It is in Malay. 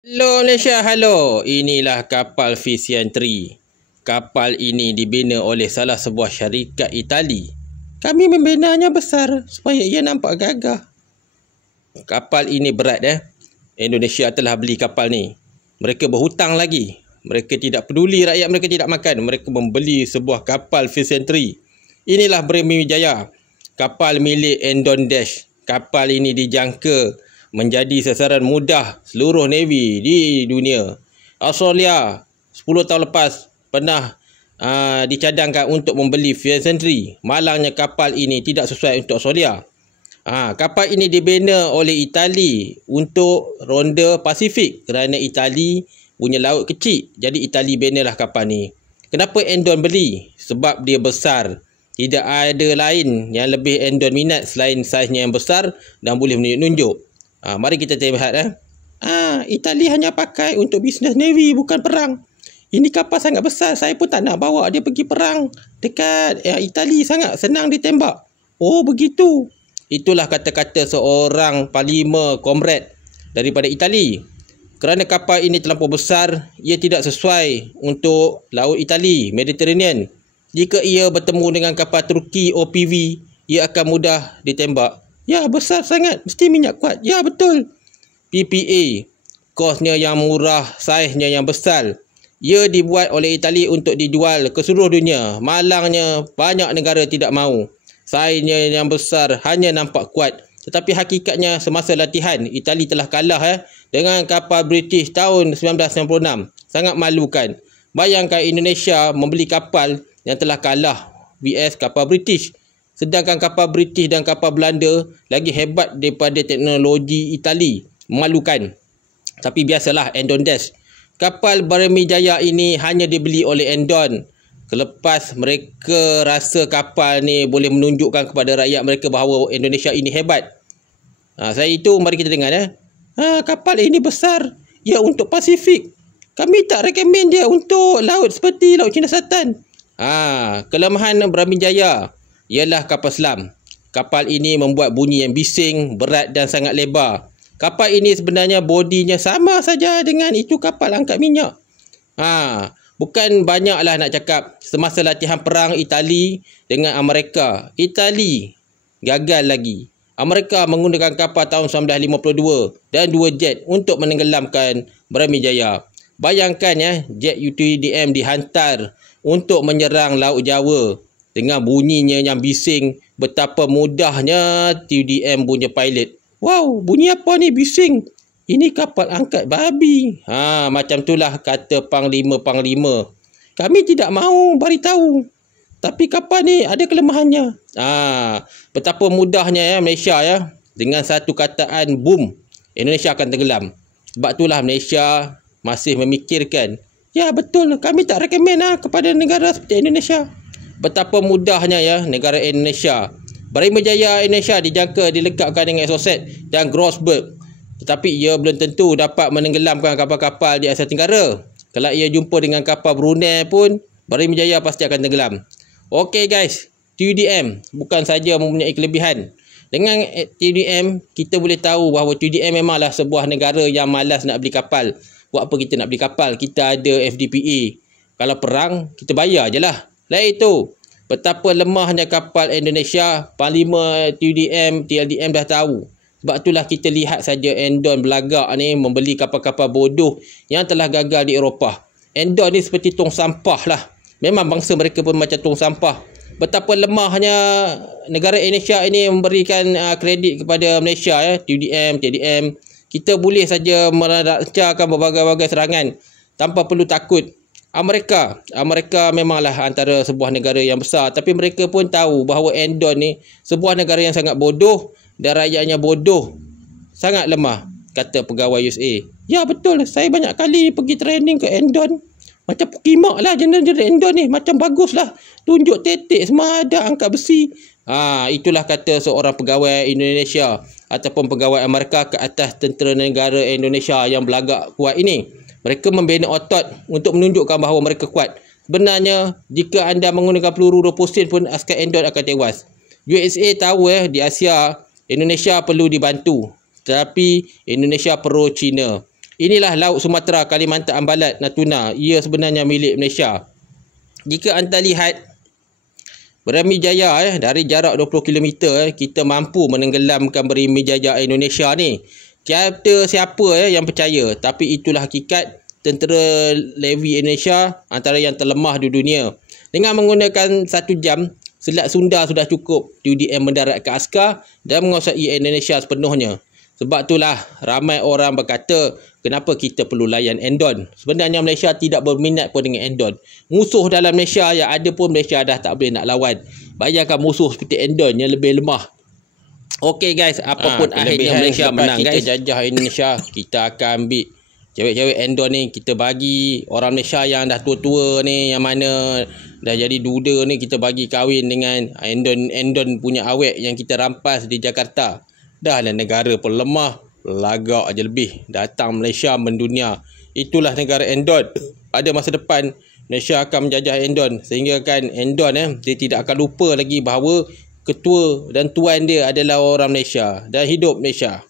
Hello Malaysia, halo. Inilah kapal Vision 3. Kapal ini dibina oleh salah sebuah syarikat Itali. Kami membinanya besar supaya ia nampak gagah. Kapal ini berat Indonesia telah beli kapal ni. Mereka berhutang lagi. Mereka tidak peduli rakyat mereka tidak makan. Mereka membeli sebuah kapal Vision 3. Inilah Brawijaya. Kapal milik Endon Dash. Kapal ini dijangka menjadi sasaran mudah seluruh Navy di dunia. Australia 10 tahun lepas pernah dicadangkan untuk membeli Vision 3. Malangnya kapal ini tidak sesuai untuk Australia. Kapal ini dibina oleh Itali untuk ronda Pasifik kerana Itali punya laut kecil. Jadi Itali binalah kapal ni. Kenapa Endon beli? Sebab dia besar. Tidak ada lain yang lebih Endon minat selain saiznya yang besar dan boleh menunjuk-nunjuk. Mari kita lihat Itali hanya pakai untuk bisnes Navy, bukan perang. Ini kapal sangat besar, saya pun tak nak bawa dia pergi perang dekat Itali, sangat senang ditembak. Oh begitu. Itulah kata-kata seorang panglima komrad daripada Itali. Kerana kapal ini terlampau besar, ia tidak sesuai untuk laut Itali, Mediterranean. Jika ia bertemu dengan kapal Turki OPV, ia akan mudah ditembak. Ya, besar sangat. Mesti minyak kuat. Ya, betul. PPA. Kosnya yang murah, saiznya yang besar. Ia dibuat oleh Itali untuk dijual ke seluruh dunia. Malangnya, banyak negara tidak mahu. Saiznya yang besar hanya nampak kuat. Tetapi hakikatnya semasa latihan, Itali telah kalah dengan kapal British tahun 1996. Sangat malukan. Bayangkan Indonesia membeli kapal yang telah kalah vs kapal British. Sedangkan kapal British dan kapal Belanda lagi hebat daripada teknologi Itali. Memalukan. Tapi biasalah Endon Dash. Kapal Brawijaya ini hanya dibeli oleh Endon. Selepas mereka rasa kapal ni boleh menunjukkan kepada rakyat mereka bahawa Indonesia ini hebat. Mari kita dengar. Kapal ini besar. Ia untuk Pasifik. Kami tak rekomen dia untuk laut seperti Laut Cina Selatan. Kelemahan Brawijaya ialah kapal selam. Kapal ini membuat bunyi yang bising, berat dan sangat lebar. Kapal ini sebenarnya bodinya sama saja dengan itu kapal angkat minyak. Bukan banyaklah nak cakap. Semasa latihan perang Itali dengan Amerika, Itali gagal lagi. Amerika menggunakan kapal tahun 1952 dan 2 jet untuk menenggelamkan Brawijaya. Bayangkan jet UTDM dihantar untuk menyerang Laut Jawa. Dengan bunyinya yang bising, betapa mudahnya TDM punya pilot. Wow, bunyi apa ni bising? Ini kapal angkat babi. Macam itulah kata panglima-panglima. Kami tidak mahu beritahu. Tapi kapal ni ada kelemahannya. Betapa mudahnya Malaysia Dengan satu kataan boom, Indonesia akan tenggelam. Sebab itulah Malaysia masih memikirkan. Ya betul, kami tak rekomen kepada negara seperti Indonesia. Betapa mudahnya negara Indonesia. Brawijaya Indonesia dijangka dilekatkan dengan Exocet dan Grosberg. Tetapi ia belum tentu dapat menenggelamkan kapal-kapal di Asia Tenggara. Kalau ia jumpa dengan kapal Brunei pun, Brawijaya pasti akan tenggelam. Okey guys, TDM bukan saja mempunyai kelebihan. Dengan TDM, kita boleh tahu bahawa TDM memanglah sebuah negara yang malas nak beli kapal. Buat apa kita nak beli kapal? Kita ada FDPA. Kalau perang, kita bayar je lah. Lain itu, betapa lemahnya kapal Indonesia, Panglima TDM, TLDM dah tahu. Sebab itulah kita lihat saja Endon belagak ni membeli kapal-kapal bodoh yang telah gagal di Eropah. Endon ni seperti tong sampah lah. Memang bangsa mereka pun macam tong sampah. Betapa lemahnya negara Indonesia ini memberikan kredit kepada Malaysia TDM, TDM. Kita boleh saja melancarkan berbagai-bagai serangan tanpa perlu takut. Amerika memanglah antara sebuah negara yang besar, tapi mereka pun tahu bahawa Endon ni sebuah negara yang sangat bodoh dan rakyatnya bodoh, sangat lemah, kata pegawai USA. Ya betul, saya banyak kali pergi training ke Endon. Macam pukimak lah jenis-jenis Endon ni, macam bagus lah, tunjuk tetek semua ada, angkat besi. Itulah kata seorang pegawai Indonesia ataupun pegawai Amerika ke atas tentera negara Indonesia yang belagak kuat ini. Mereka membina otot untuk menunjukkan bahawa mereka kuat. Sebenarnya, jika anda menggunakan peluru 20 sen pun askar Endon akan tewas. USA tahu di Asia, Indonesia perlu dibantu. Tetapi Indonesia pro China. Inilah Laut Sumatera, Kalimantan Ambalat, Natuna. Ia sebenarnya milik Malaysia. Jika anda lihat Berimijaya dari jarak 20 km kita mampu menenggelamkan Berimijaya Indonesia ni. Kata siapa yang percaya, tapi itulah hakikat. Tentera Navy Indonesia antara yang terlemah di dunia. Dengan menggunakan 1 jam, Selat Sunda sudah cukup UDM mendaratkan askar dan menguasai Indonesia sepenuhnya. Sebab itulah ramai orang berkata, kenapa kita perlu layan Endon? Sebenarnya Malaysia tidak berminat pun dengan Endon. Musuh dalam Malaysia yang ada pun Malaysia dah tak boleh nak lawan. Bayangkan musuh seperti Endon yang lebih lemah. Okey guys, apapun akhirnya Malaysia menang guys. Kita jajah Indonesia, kita akan ambil cewek-cewek Endon ni, kita bagi orang Malaysia yang dah tua-tua ni, yang mana dah jadi duda ni, kita bagi kahwin dengan Endon punya awet yang kita rampas di Jakarta. Dah lah negara pun lemah, lagak aja lebih datang Malaysia mendunia. Itulah negara Endon. Pada masa depan Malaysia akan menjajah Endon, sehingga kan Endon dia tidak akan lupa lagi bahawa ketua dan tuan dia adalah orang Malaysia. Dan hidup Malaysia.